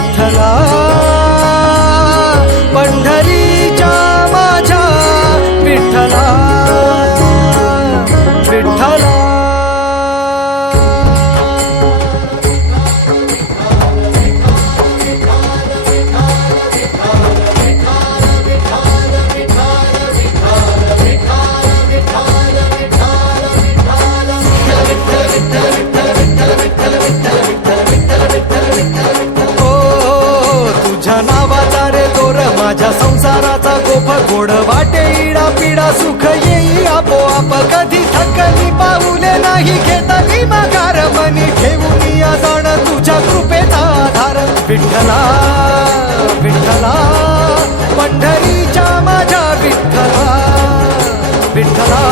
विठ्ठला सुख येई आपोआप कधी थकली पाऊले नाही घेता मी माघार मनी ठेवून या जाण तुझ्या कृपेचा आधार. विठ्ठला विठ्ठला पंढरीच्या माझ्या विठ्ठला. विठ्ठला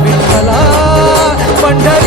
विठ्ठला पंढरी